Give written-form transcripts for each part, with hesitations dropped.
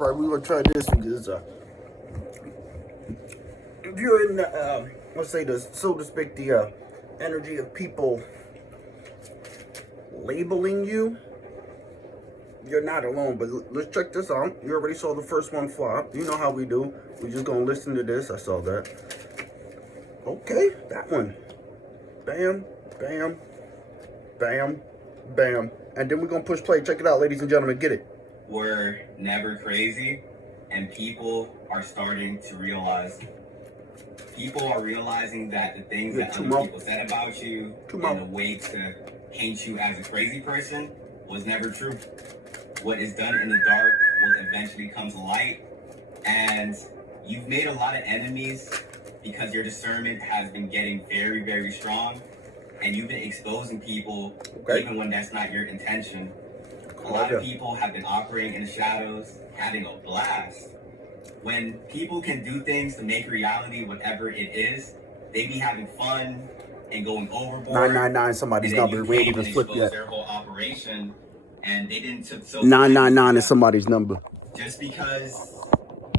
right, we're gonna try this because if you're in the, let's say, the so to speak, the energy of people labeling you, you're not alone. But let's check this out. You already saw the first one flop. You know how we do. We're just gonna listen to this. I saw that. Okay, that one. Bam, bam, bam, bam. And then we're gonna push play. Check it out, ladies and gentlemen. Get it. We're never crazy, and people are starting to realize. People are realizing that the things that other people said about you and the way to paint you as a crazy person was never true. What is done in the dark will eventually come to light, and you've made a lot of enemies because your discernment has been getting very, very strong, and you've been exposing people even when that's not your intention. A lot of people have been operating in the shadows, having a blast. When people can do things to make reality whatever it is, they be having fun and going overboard. 999 somebody's number. We ain't even flipped yet. Their whole operation, and they didn't took so 999 is somebody's number. Just because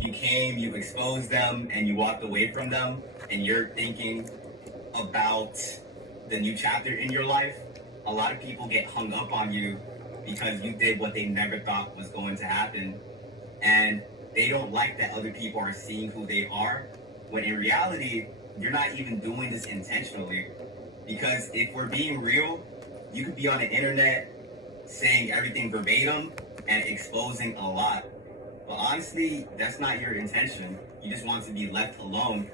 you came, you exposed them, and you walked away from them, and you're thinking about the new chapter in your life, a lot of people get hung up on you because you did what they never thought was going to happen. And they don't like that other people are seeing who they are, when in reality, you're not even doing this intentionally. Because if we're being real, you could be on the internet saying everything verbatim and exposing a lot. But honestly, that's not your intention. You just want to be left alone.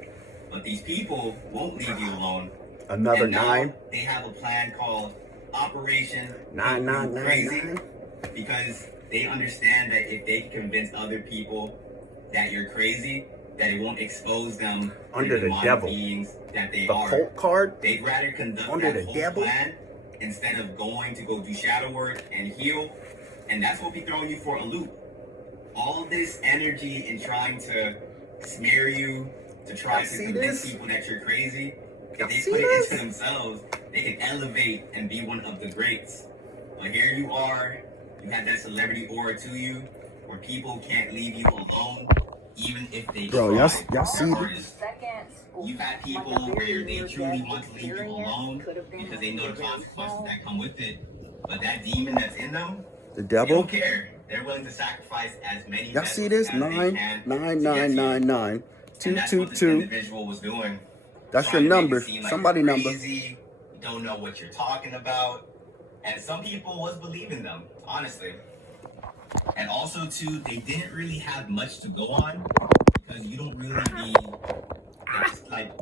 But these people won't leave you alone. Another and now 9. They have a plan called Operation 999. Because they understand that if they can convince other people that you're crazy, that it won't expose them under the devil beings that they the are. cult card. They'd rather conduct under that the whole devil plan instead of going to go do shadow work and heal. And that's what be throwing you for a loop. All this energy in trying to smear you, to try to convince people that you're crazy, if they put it into themselves, they can elevate and be one of the greats. But here you are, you have that celebrity aura to you, where people can't leave you alone, even if they Bro, try. y'all see this? You've had people where they truly want to leave you alone because they know the consequences that come with it. But that demon that's in them, the devil, they don't care. They're willing to sacrifice as many. Y'all see this? 99999 222. Individual was doing. That's your number. Somebody number. You don't know what you're talking about, and some people was believing them, honestly. And also too, they didn't really have much to go on because you don't really be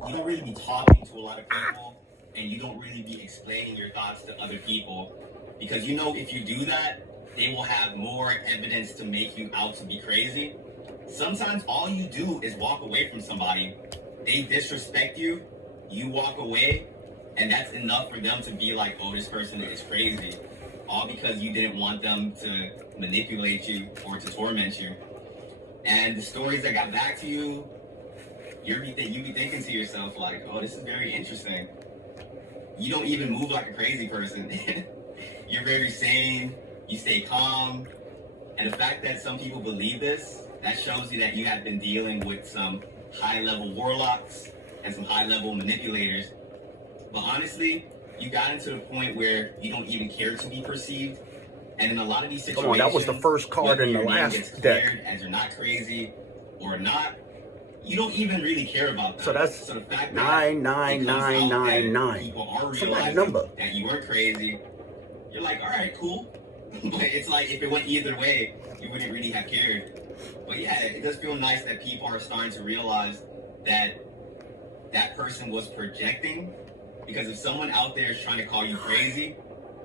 you don't really be talking to a lot of people, and you don't really be explaining your thoughts to other people, because you know if you do that, they will have more evidence to make you out to be crazy. Sometimes all you do is walk away from somebody. They disrespect you, you walk away, and that's enough for them to be like, oh, this person is crazy. All because you didn't want them to manipulate you or to torment you. And the stories that got back to you, you be thinking to yourself like, oh, this is very interesting. You don't even move like a crazy person. You're very sane, you stay calm. And the fact that some people believe this, that shows you that you have been dealing with some high-level warlocks and some high-level manipulators. But honestly, you got into the point where you don't even care to be perceived. And in a lot of these situations, come on, that was the first card in the last deck. As you're not crazy or not, you don't even really care about that. So that's the fact 99999. People are Somebody realizing number that you weren't crazy. You're like, all right, cool. But it's like if it went either way, you wouldn't really have cared. But yeah, it does feel nice that people are starting to realize that that person was projecting. Because if someone out there is trying to call you crazy,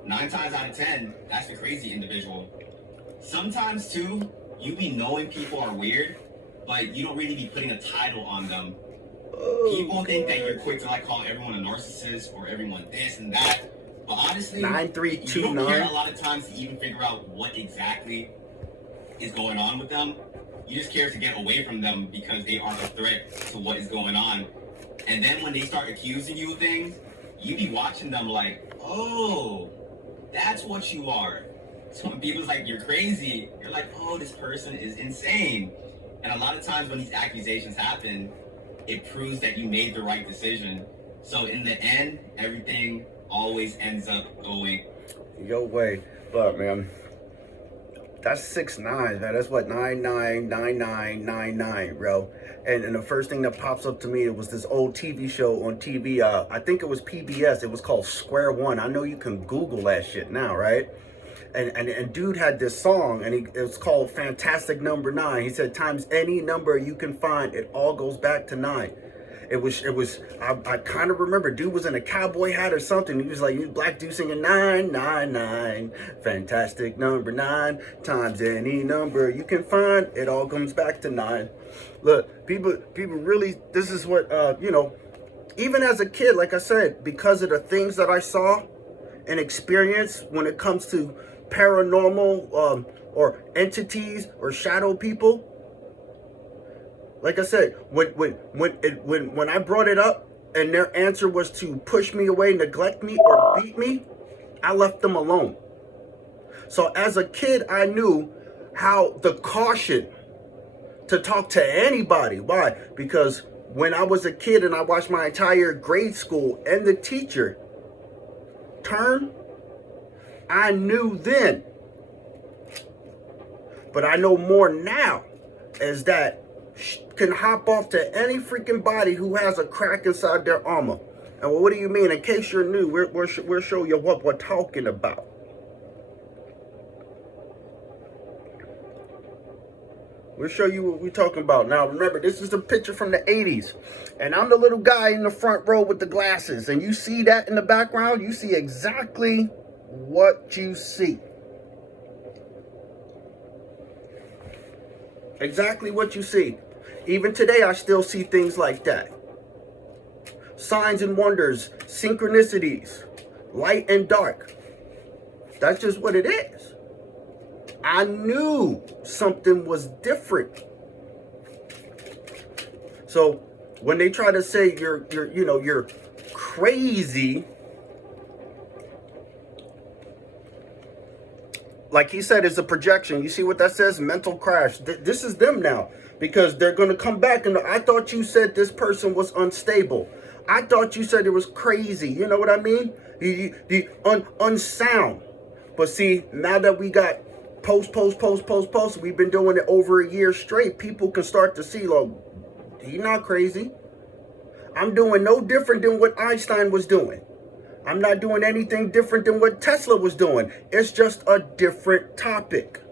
9 times out of 10, that's the crazy individual. Sometimes too, you be knowing people are weird, but you don't really be putting a title on them. People think that you're quick to like call everyone a narcissist or everyone this and that. But honestly, 9329. You don't care a lot of times to even figure out what exactly is going on with them. You just care to get away from them because they are a threat to what is going on. And then when they start accusing you of things, you be watching them like, oh, that's what you are. So when people's like, you're crazy, you're like, oh, this person is insane. And a lot of times when these accusations happen, it proves that you made the right decision. So in the end, everything always ends up going your way. Look, man, that's 6'9", man. That's what, 999999, bro. And the first thing that pops up to me, it was this old TV show on TV. I think it was PBS. It was called Square One. I know you can Google that shit now, right? And dude had this song, and it was called Fantastic Number 9. He said, times any number you can find, it all goes back to 9. I kind of remember, dude was in a cowboy hat or something. He was like, you black dude singing 999, fantastic number 9, times any number you can find, it all comes back to 9. Look, people really, this is what, you know, even as a kid, like I said, because of the things that I saw and experienced when it comes to paranormal or entities or shadow people. Like I said, when I brought it up and their answer was to push me away, neglect me, or beat me, I left them alone. So as a kid, I knew how the caution to talk to anybody. Why? Because when I was a kid and I watched my entire grade school and the teacher turn, I knew then. But I know more now, is that can hop off to any freaking body who has a crack inside their armor. And what do you mean? In case you're new, we'll show you what we're talking about. We'll show you what we're talking about. Now, remember, this is a picture from the 80s. And I'm the little guy in the front row with the glasses. And you see that in the background? You see exactly what you see. Exactly what you see. Even today, I still see things like that. Signs and wonders, synchronicities, light and dark. That's just what it is. I knew something was different. So when they try to say you're crazy, like he said, it's a projection. You see what that says? Mental crash. This is them now. Because they're going to come back and I thought you said this person was unstable. I thought you said it was crazy. You know what I mean? The unsound. But see, now that we got post, we've been doing it over a year straight. People can start to see, like, he's not crazy. I'm doing no different than what Einstein was doing. I'm not doing anything different than what Tesla was doing. It's just a different topic.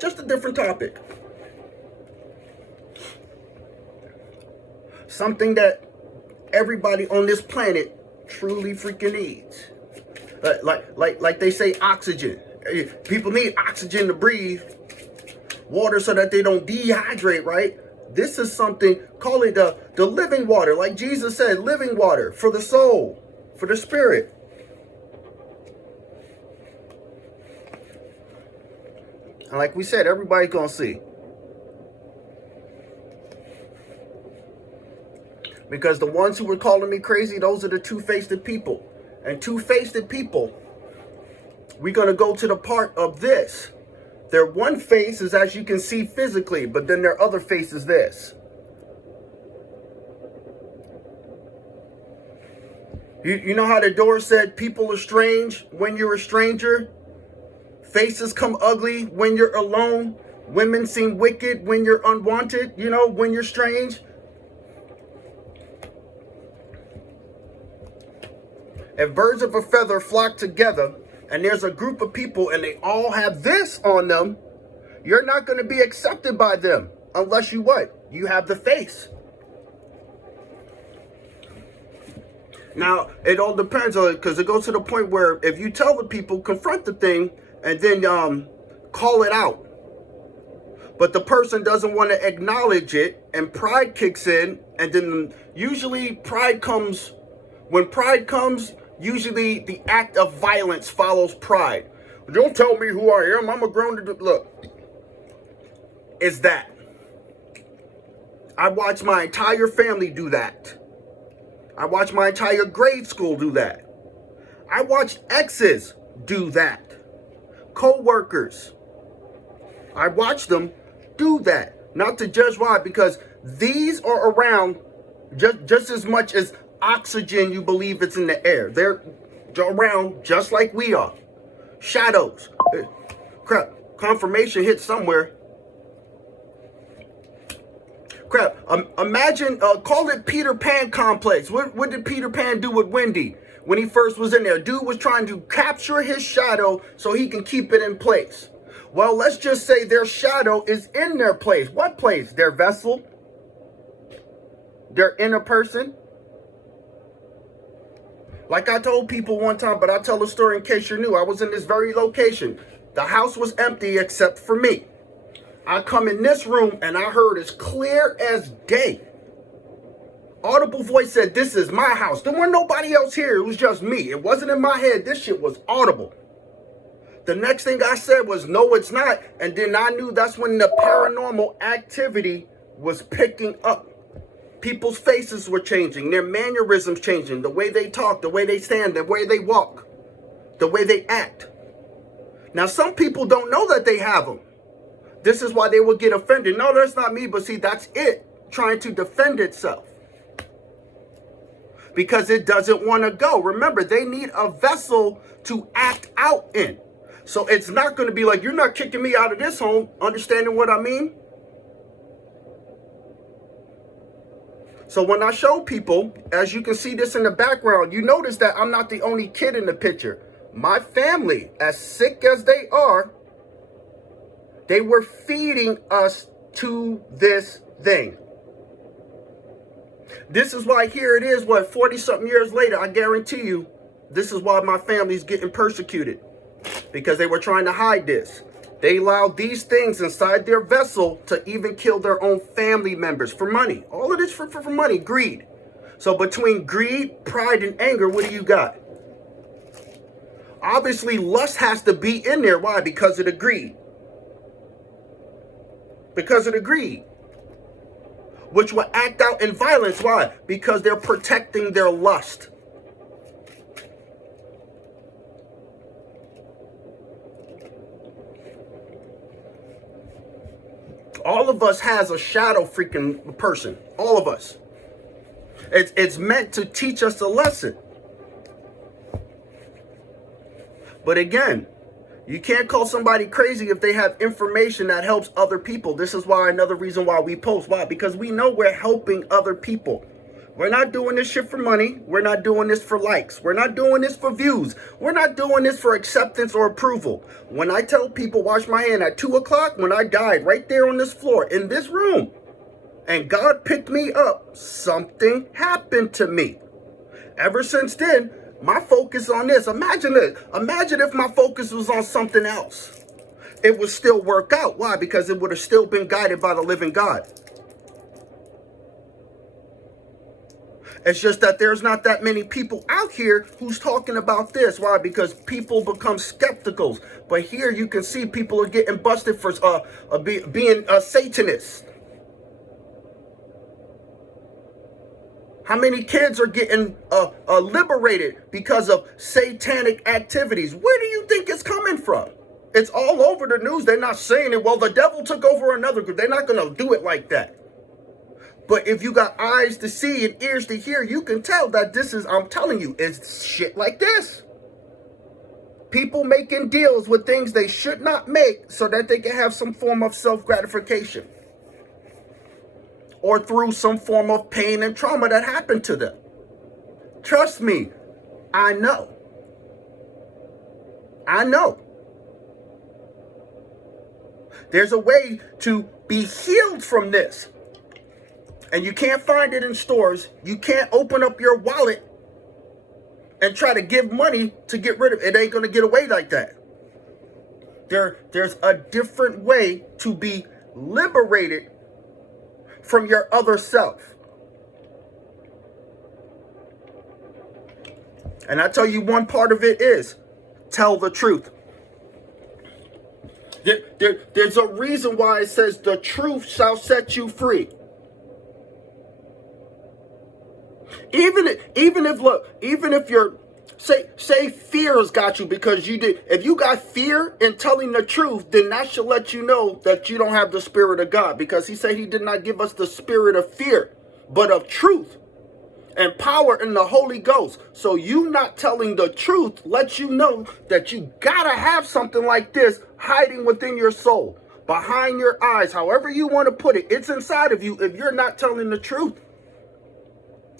Just a different topic. Something that everybody on this planet truly freaking needs. Like they say, oxygen. People need oxygen to breathe. Water so that they don't dehydrate, right? This is something, call it the living water. Like Jesus said, living water for the soul, for the spirit. And like we said, everybody's going to see. Because the ones who were calling me crazy, those are the two-faced people. And two-faced people, we're going to go to the part of this. Their one face is as you can see physically, but then their other face is this. You know how the door said people are strange when you're a stranger? Faces come ugly when you're alone. Women seem wicked when you're unwanted, you know, when you're strange. If birds of a feather flock together and there's a group of people and they all have this on them, you're not going to be accepted by them unless you what? You have the face. Now, it all depends on it because it goes to the point where if you tell the people, confront the thing, and then call it out. But the person doesn't want to acknowledge it, and pride kicks in, and then usually pride comes, when pride comes, usually the act of violence follows pride. Don't tell me who I am, I'm a grown, look, it's that. I watched my entire family do that. I watched my entire grade school do that. I watched exes do that. Co-workers. I watched them do that. Not to judge why, because these are around just as much as oxygen you believe it's in the air. They're around just like we are. Shadows. Crap. Confirmation hit somewhere. Crap. Imagine, call it Peter Pan complex. What did Peter Pan do with Wendy when he first was in there? Dude was trying to capture his shadow so he can keep it in place. Well, let's just say their shadow is in their place. What place? Their vessel? Their inner person? Like I told people one time, but I'll tell a story in case you're new. I was in this very location. The house was empty except for me. I come in this room and I heard as clear as day. Audible voice said, "This is my house." There wasn't nobody else here. It was just me. It wasn't in my head. This shit was audible. The next thing I said was, "No, it's not." And then I knew that's when the paranormal activity was picking up. People's faces were changing. Their mannerisms changing. The way they talk, the way they stand, the way they walk, the way they act. Now, some people don't know that they have them. This is why they will get offended. No, that's not me. But see, that's it trying to defend itself. Because it doesn't want to go. Remember, they need a vessel to act out in. So it's not going to be like, "You're not kicking me out of this home." Understanding what I mean? So when I show people, as you can see this in the background, you notice that I'm not the only kid in the picture. My family, as sick as they are, they were feeding us to this thing. This is why here it is, 40-something years later, I guarantee you, this is why my family's getting persecuted. Because they were trying to hide this. They allowed these things inside their vessel to even kill their own family members for money. All of this for money, greed. So between greed, pride, and anger, what do you got? Obviously, lust has to be in there. Why? Because of the greed. Because of the greed. Which will act out in violence. Why? Because they're protecting their lust. All of us has a shadow freaking person. All of us. It's meant to teach us a lesson. But again, you can't call somebody crazy if they have information that helps other people. This is why another reason why we post. Why? Because we know we're helping other people. We're not doing this shit for money. We're not doing this for likes. We're not doing this for views. We're not doing this for acceptance or approval. When I tell people, wash my hand at 2 o'clock, when I died right there on this floor, in this room, and God picked me up, something happened to me. Ever since then, my focus on this. Imagine this. Imagine if my focus was on something else. It would still work out. Why? Because it would have still been guided by the living God. It's just that there's not that many people out here who's talking about this. Why? Because people become skeptical. But here you can see people are getting busted for being Satanists. How many kids are getting liberated because of satanic activities? Where do you think it's coming from? It's all over the news. They're not saying it. Well, the devil took over another group. They're not going to do it like that. But if you got eyes to see and ears to hear, you can tell that this is, I'm telling you, it's shit like this. People making deals with things they should not make so that they can have some form of self-gratification. Or through some form of pain and trauma that happened to them. Trust me, I know. I know. There's a way to be healed from this. And you can't find it in stores. You can't open up your wallet and try to give money to get rid of it. It ain't going to get away like that. There's a different way to be liberated from your other self. And I tell you, one part of it is tell the truth. There's a reason why it says the truth shall set you free. Even if you're Say fear has got you because you did. If you got fear in telling the truth, then that should let you know that you don't have the Spirit of God, because he said he did not give us the spirit of fear, but of truth and power in the Holy Ghost. So you not telling the truth lets you know that you gotta have something like this hiding within your soul, behind your eyes, however you want to put it. It's inside of you if you're not telling the truth.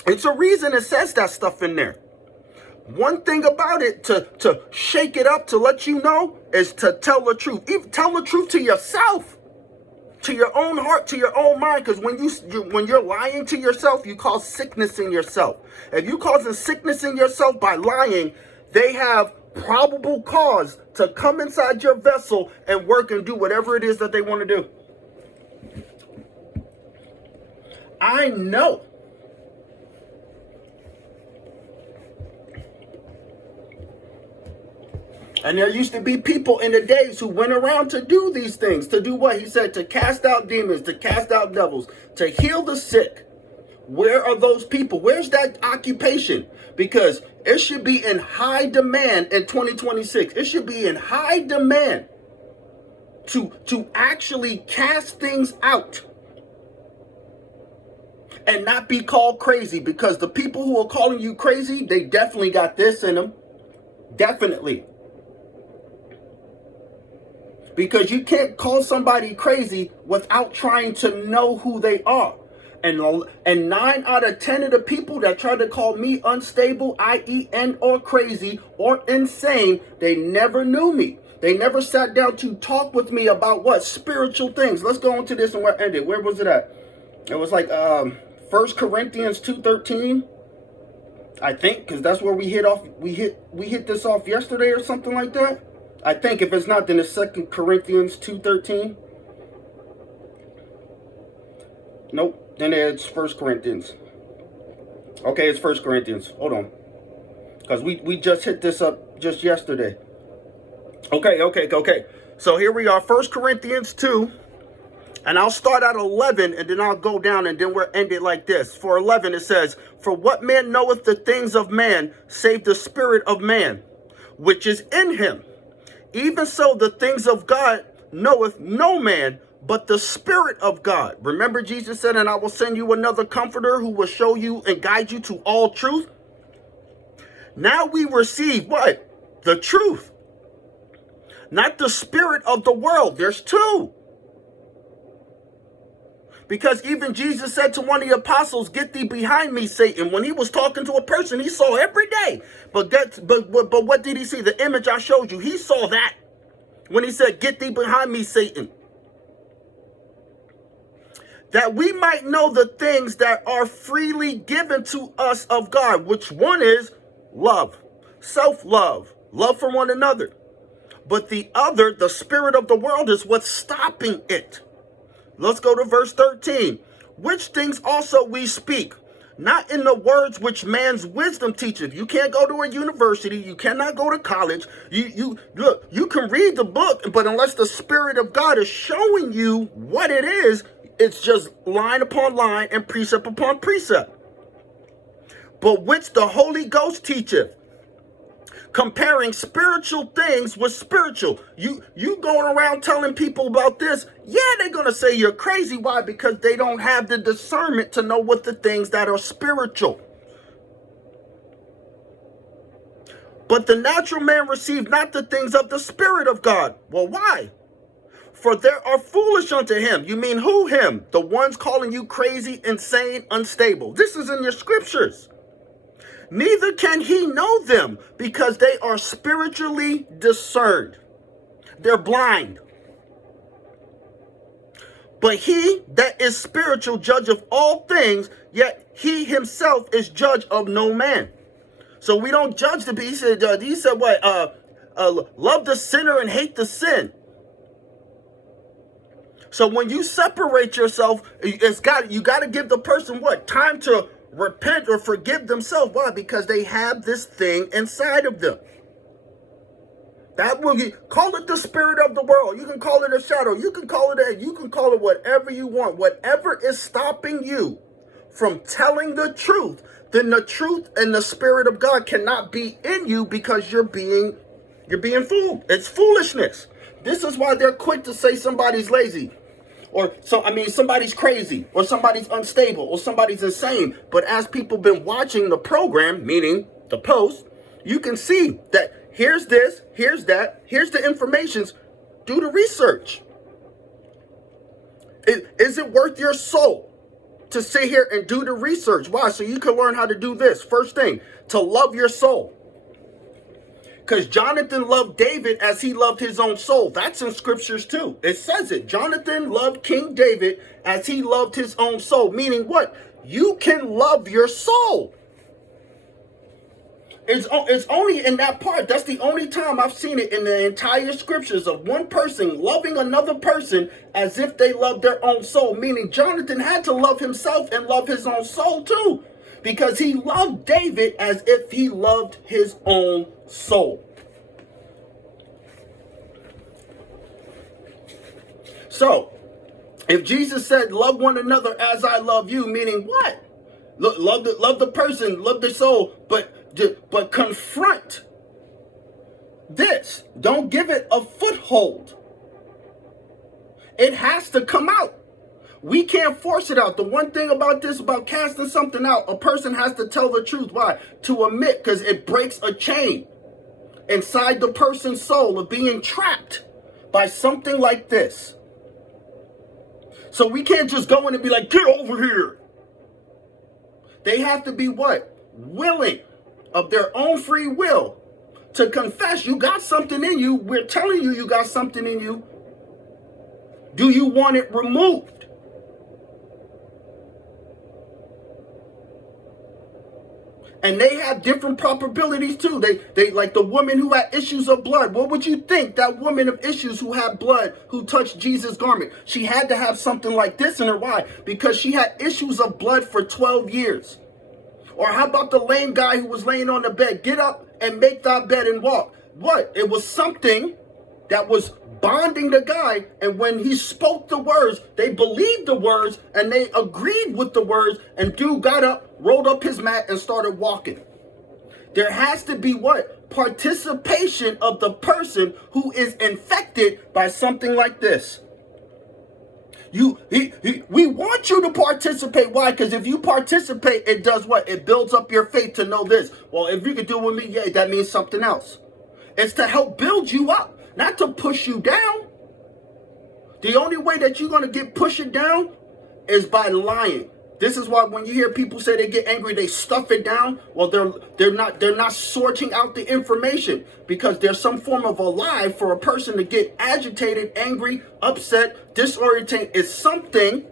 It's a reason it says that stuff in there. One thing about it, to shake it up, to let you know, is to tell the truth. Even tell the truth to yourself, to your own heart, to your own mind. Because when you're lying to yourself, you cause sickness in yourself. If you causing sickness in yourself by lying, they have probable cause to come inside your vessel and work and do whatever it is that they want to do. I know. And there used to be people in the days who went around to do these things. To do what? He said to cast out demons, to cast out devils, to heal the sick. Where are those people? Where's that occupation? Because it should be in high demand in 2026. It should be in high demand to actually cast things out and not be called crazy. Because the people who are calling you crazy, they definitely got this in them. Definitely. Because you can't call somebody crazy without trying to know who they are. And 9 out of 10 of the people that try to call me unstable, IEN, or crazy, or insane, they never knew me. They never sat down to talk with me about what? Spiritual things. Let's go into this and where it ended. Where was it at? It was like 1 Corinthians 2:13. I think, because that's where we hit off. We hit this off yesterday or something like that. I think if it's not, then it's 2 Corinthians 2:13. Nope, then it's 1 Corinthians. Okay, it's 1 Corinthians. Hold on. Because we just hit this up just yesterday. Okay. So here we are, 1 Corinthians 2. And I'll start at 11, and then I'll go down, and then we'll end it like this. For 11, it says, "For what man knoweth the things of man, save the spirit of man, which is in him? Even so, the things of God knoweth no man, but the Spirit of God." Remember, Jesus said, "And I will send you another comforter who will show you and guide you to all truth." Now we receive what? The truth. Not the spirit of the world. There's two. Because even Jesus said to one of the apostles, "Get thee behind me, Satan." When he was talking to a person he saw every day. But what did he see? The image I showed you. He saw that when he said, "Get thee behind me, Satan." That we might know the things that are freely given to us of God, which one is love, self-love, love for one another. But the other, the spirit of the world, is what's stopping it. Let's go to verse 13. "Which things also we speak, not in the words which man's wisdom teacheth." You can't go to a university. You cannot go to college. Look, you can read the book, but unless the Spirit of God is showing you what it is, it's just line upon line and precept upon precept. "But which the Holy Ghost teacheth, comparing spiritual things with spiritual." You going around telling people about this, yeah, they're going to say you're crazy. Why? Because they don't have the discernment to know what the things that are spiritual. "But the natural man receive not the things of the Spirit of God." Well, why? "For they are foolish unto him." You mean who? Him. The ones calling you crazy, insane, unstable. This is in your scriptures. "Neither can he know them, because they are spiritually discerned." They're blind. "But he that is spiritual judgeth all things, yet he himself is judge of no man." So we don't judge the people. He said what? Love the sinner and hate the sin. So when you separate yourself, you got to give the person what? Time to repent or forgive themselves. Why? Because they have this thing inside of them. That will call it the spirit of the world. You can call it a shadow. You can call it whatever you want. Whatever is stopping you from telling the truth, then the truth and the Spirit of God cannot be in you because you're being fooled. It's foolishness. This is why they're quick to say somebody's lazy. Somebody's crazy, or somebody's unstable, or somebody's insane. But as people been watching the program, meaning the post, you can see that here's this, here's that, here's the informations. Do the research. Is it worth your soul to sit here and do the research? Why? So you can learn how to do this. First thing, to love your soul. Because Jonathan loved David as he loved his own soul. That's in scriptures too. It says it. Jonathan loved King David as he loved his own soul. Meaning what? You can love your soul. It's only in that part. That's the only time I've seen it in the entire scriptures of one person loving another person as if they love their own soul. Meaning Jonathan had to love himself and love his own soul too. Because he loved David as if he loved his own soul. So, if Jesus said, love one another as I love you, meaning what? Love the person, love the soul, but confront this. Don't give it a foothold. It has to come out. We can't force it out. The one thing about this, about casting something out, a person has to tell the truth. Why? To admit, because it breaks a chain inside the person's soul of being trapped by something like this. So we can't just go in and be like, get over here. They have to be what? Willing of their own free will to confess you got something in you. We're telling you got something in you. Do you want it removed? And they have different probabilities too. They like the woman who had issues of blood. What would you think that woman of issues who had blood, who touched Jesus' garment? She had to have something like this in her. Why? Because she had issues of blood for 12 years. Or how about the lame guy who was laying on the bed? Get up and make thy bed and walk. What? It was something that was bonding the guy, and when he spoke the words, they believed the words, and they agreed with the words, and dude got up, rolled up his mat, and started walking. There has to be what? Participation of the person who is infected by something like this. We want you to participate. Why? Because if you participate, it does what? It builds up your faith to know this. Well, if you could do it with me, yeah, that means something else. It's to help build you up. Not to push you down. The only way that you're going to get pushed down is by lying. This is why when you hear people say they get angry, they stuff it down. Well, they're not sorting out the information, because there's some form of a lie for a person to get agitated, angry, upset, disoriented. It's something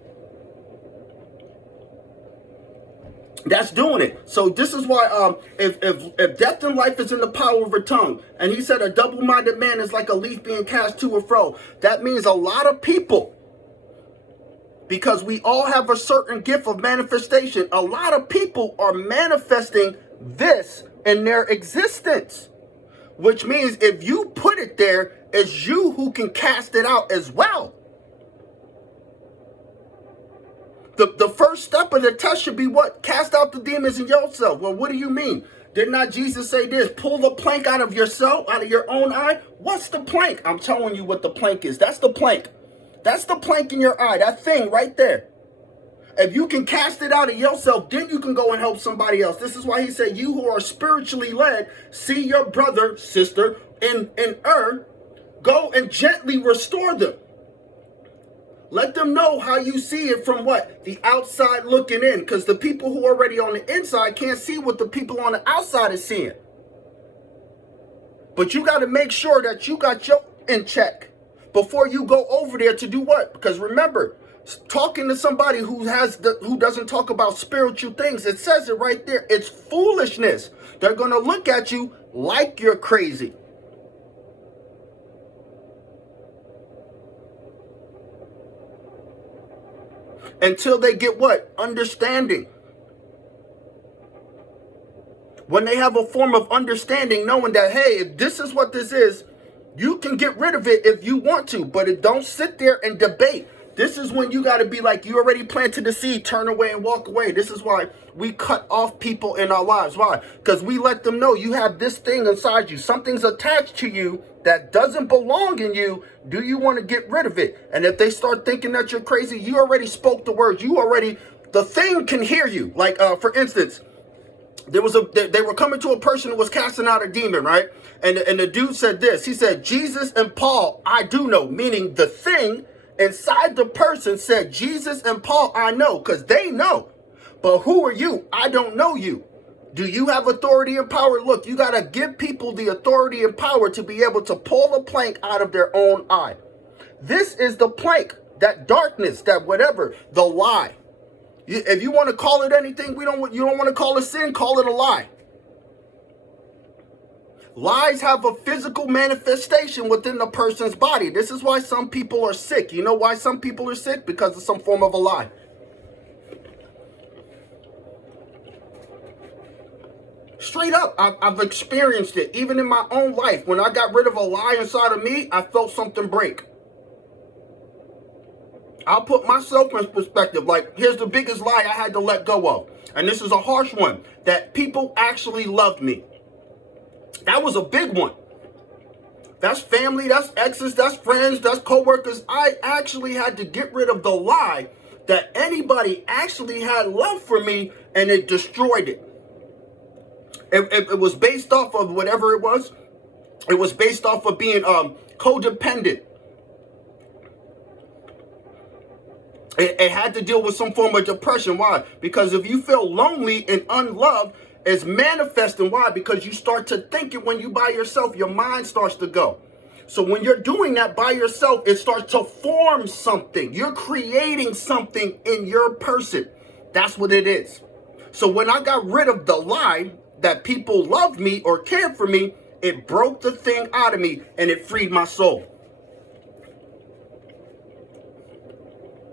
that's doing it. So this is why if death and life is in the power of a tongue, and he said a double-minded man is like a leaf being cast to and fro, that means a lot of people, because we all have a certain gift of manifestation, a lot of people are manifesting this in their existence, which means if you put it there, it's you who can cast it out as well. The first step of the test should be what? Cast out the demons in yourself. Well, what do you mean? Did not Jesus say this? Pull the plank out of yourself, out of your own eye? What's the plank? I'm telling you what the plank is. That's the plank. That's the plank in your eye. That thing right there. If you can cast it out of yourself, then you can go and help somebody else. This is why he said, you who are spiritually led, see your brother, sister, in error, go and gently restore them. Let them know how you see it from what? The outside looking in. Because the people who are already on the inside can't see what the people on the outside is seeing. But you got to make sure that you got your in check before you go over there to do what? Because remember, talking to somebody who doesn't talk about spiritual things, it says it right there. It's foolishness. They're going to look at you like you're crazy. Until they get what? Understanding. When they have a form of understanding, knowing that, hey, if this is what this is, you can get rid of it if you want to, but don't sit there and debate. This is when you got to be like, you already planted the seed, turn away and walk away. This is why we cut off people in our lives. Why? Because we let them know you have this thing inside you. Something's attached to you that doesn't belong in you. Do you want to get rid of it? And if they start thinking that you're crazy, you already spoke the words. The thing can hear you. Like, for instance, they were coming to a person who was casting out a demon, right? And the dude said this. He said, Jesus and Paul, I do know. Meaning the thing inside the person said, Jesus and Paul, I know, because they know. But who are you? I don't know you. Do you have authority and power? Look, you got to give people the authority and power to be able to pull a plank out of their own eye. This is the plank, that darkness, that whatever, the lie. If you want to call it anything, you don't want to call it sin, call it a lie. Lies have a physical manifestation within the person's body. This is why some people are sick. You know why some people are sick? Because of some form of a lie. Straight up, I've experienced it. Even in my own life, when I got rid of a lie inside of me, I felt something break. I'll put myself in perspective. Like, here's the biggest lie I had to let go of. And this is a harsh one. That people actually loved me. That was a big one. That's family, that's exes, that's friends, that's co-workers. I actually had to get rid of the lie that anybody actually had love for me, and it destroyed it. It was based off of whatever it was. It was based off of being codependent. It had to deal with some form of depression. Why? Because if you feel lonely and unloved, it's manifesting. Why? Because you start to think it when you by yourself. Your mind starts to go. So when you're doing that by yourself, it starts to form something. You're creating something in your person. That's what it is. So when I got rid of the lie that people loved me or cared for me, it broke the thing out of me and it freed my soul.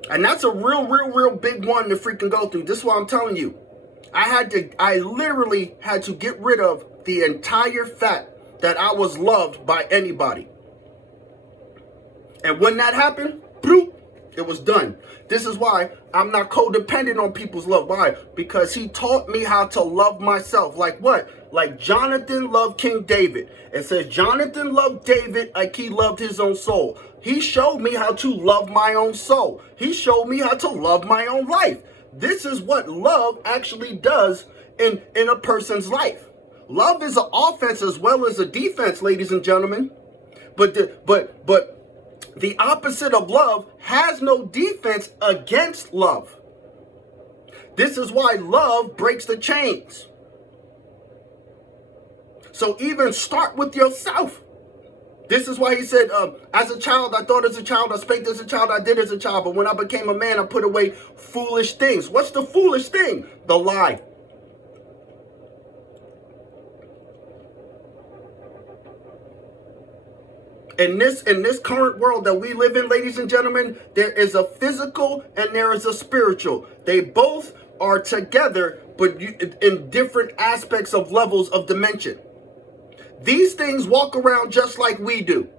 And that's a real big one to freaking go through. This is what I'm telling you. I literally had to get rid of the entire fact that I was loved by anybody. And when that happened, bloop, it was done. This is why I'm not codependent on people's love. Why? Because he taught me how to love myself. Like what? Like Jonathan loved King David. It says Jonathan loved David like he loved his own soul. He showed me how to love my own soul. He showed me how to love my own life. This is what love actually does in a person's life. Love is an offense as well as a defense, ladies and gentlemen. But the opposite of love has no defense against love. This is why love breaks the chains. So even start with yourself. This is why he said, as a child, I thought as a child, I spake as a child, I did as a child. But when I became a man, I put away foolish things. What's the foolish thing? The lie. In this current world that we live in, ladies and gentlemen, there is a physical and there is a spiritual. They both are together, but in different aspects of levels of dimension. These things walk around just like we do.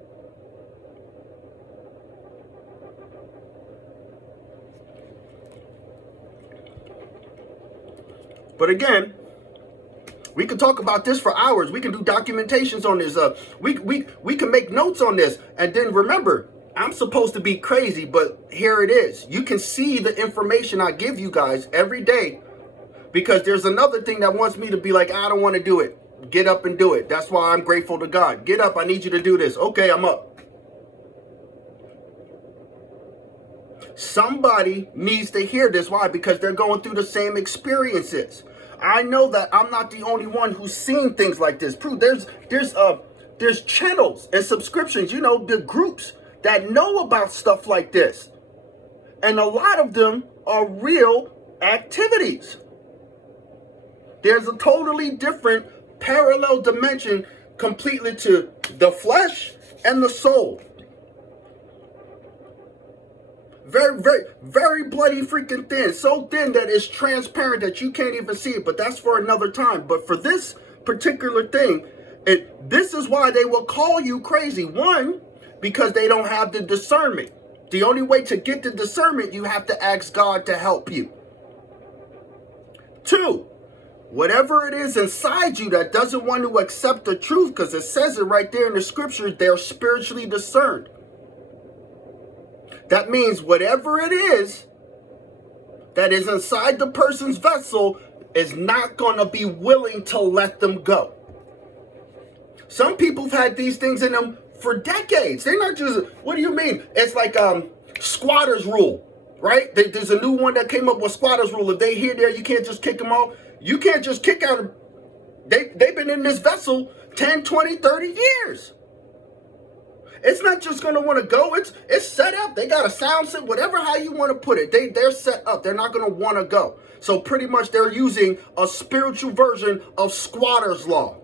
But again, we can talk about this for hours. We can do documentations on this. We can make notes on this. And then remember, I'm supposed to be crazy, but here it is. You can see the information I give you guys every day, because there's another thing that wants me to be like, I don't want to do it. Get up and do it. That's why I'm grateful to God. Get up. I need you to do this. Okay, I'm up. Somebody needs to hear this. Why? Because they're going through the same experiences. I know that I'm not the only one who's seen things like this. There's channels and subscriptions, the groups that know about stuff like this. And a lot of them are real activities. There's a totally different parallel dimension completely to the flesh and the soul. Very, very, very bloody freaking thin. So thin that it's transparent that you can't even see it. But that's for another time. But for this particular thing, this is why they will call you crazy. One, because they don't have the discernment. The only way to get the discernment, you have to ask God to help you. 2, whatever it is inside you that doesn't want to accept the truth, because it says it right there in the scriptures, they're spiritually discerned. That means whatever it is that is inside the person's vessel is not going to be willing to let them go. Some people have had these things in them for decades. They're not just, what do you mean? It's like squatters rule, right? There's a new one that came up with squatters rule. If they here, there, you can't just kick them off. You can't just kick out. They've been in this vessel 10, 20, 30 years. It's not just going to want to go. It's set up. They got a sound set, whatever how you want to put it. They're set up. They're not going to want to go. So pretty much they're using a spiritual version of squatter's law.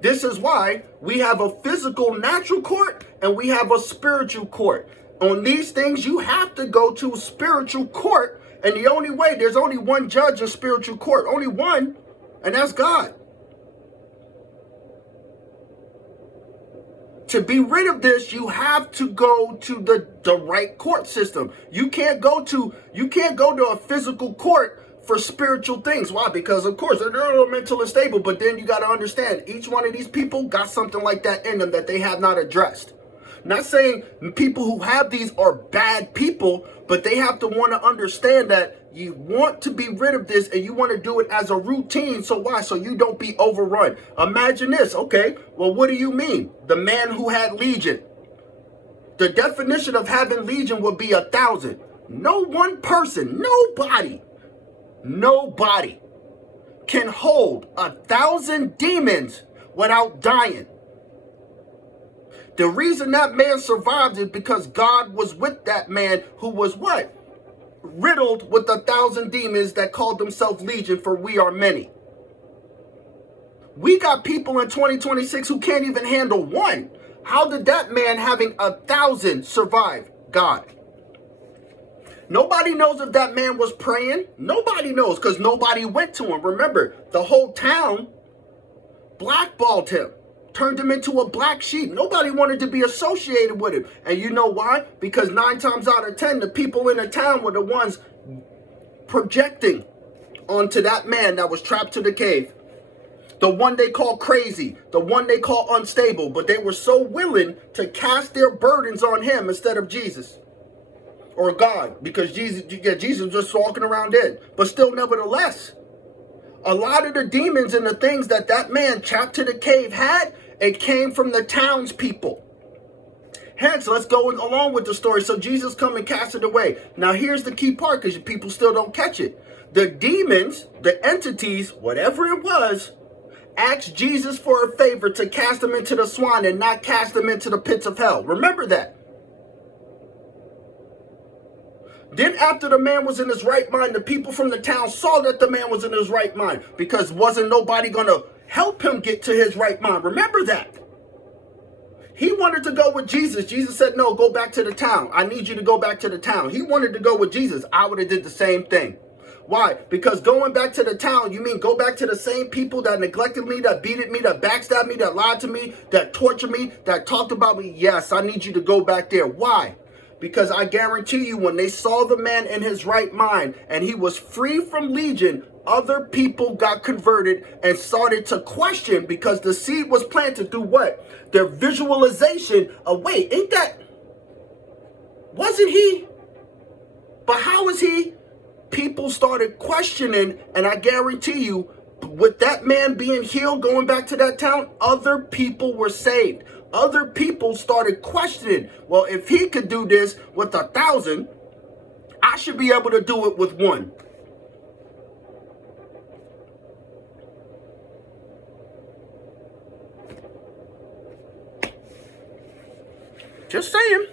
This is why we have a physical natural court and we have a spiritual court. On these things, you have to go to a spiritual court. And the only way, there's only one judge in spiritual court. Only one, and that's God. To be rid of this, you have to go to the right court system. You can't go to a physical court for spiritual things. Why? Because of course they're a little mentally stable, but then you got to understand each one of these people got something like that in them that they have not addressed. Not saying people who have these are bad people, but they have to want to understand that you want to be rid of this and you want to do it as a routine. So why? So you don't be overrun. Imagine this. Okay, well, what do you mean? The man who had legion. The definition of having legion would be 1,000. No one person, nobody can hold 1,000 demons without dying. The reason that man survived is because God was with that man who was what? Riddled with 1,000 demons that called themselves legion, for we are many. We got people in 2026 who can't even handle one. How did that man having 1,000 survive? God. Nobody knows if that man was praying. Nobody knows because nobody went to him. Remember, the whole town blackballed him. Turned him into a black sheep. Nobody wanted to be associated with him. And you know why? Because 9 times out of 10, the people in the town were the ones projecting onto that man that was trapped to the cave. The one they call crazy. The one they call unstable. But they were so willing to cast their burdens on him instead of Jesus. Or God. Because Jesus was just walking around dead. But still, nevertheless, a lot of the demons and the things that man trapped to the cave had, it came from the townspeople. Hence, let's go along with the story. So Jesus come and cast it away. Now, here's the key part because people still don't catch it. The demons, the entities, whatever it was, asked Jesus for a favor to cast them into the swine and not cast them into the pits of hell. Remember that. Then after the man was in his right mind, the people from the town saw that the man was in his right mind because wasn't nobody going to help him get to his right mind. Remember that. He wanted to go with Jesus. Jesus said, no, go back to the town. I need you to go back to the town. He wanted to go with Jesus. I would have did the same thing. Why? Because going back to the town, you mean go back to the same people that neglected me, that beat me, that backstabbed me, that lied to me, that tortured me, that talked about me. Yes, I need you to go back there. Why? Because I guarantee you, when they saw the man in his right mind and he was free from legion, other people got converted and started to question because the seed was planted through what? Their visualization of, wait, wasn't he? But how is he? People started questioning, and I guarantee you, with that man being healed, going back to that town, other people were saved. Other people started questioning, well, if he could do this with 1,000, I should be able to do it with 1. Just saying.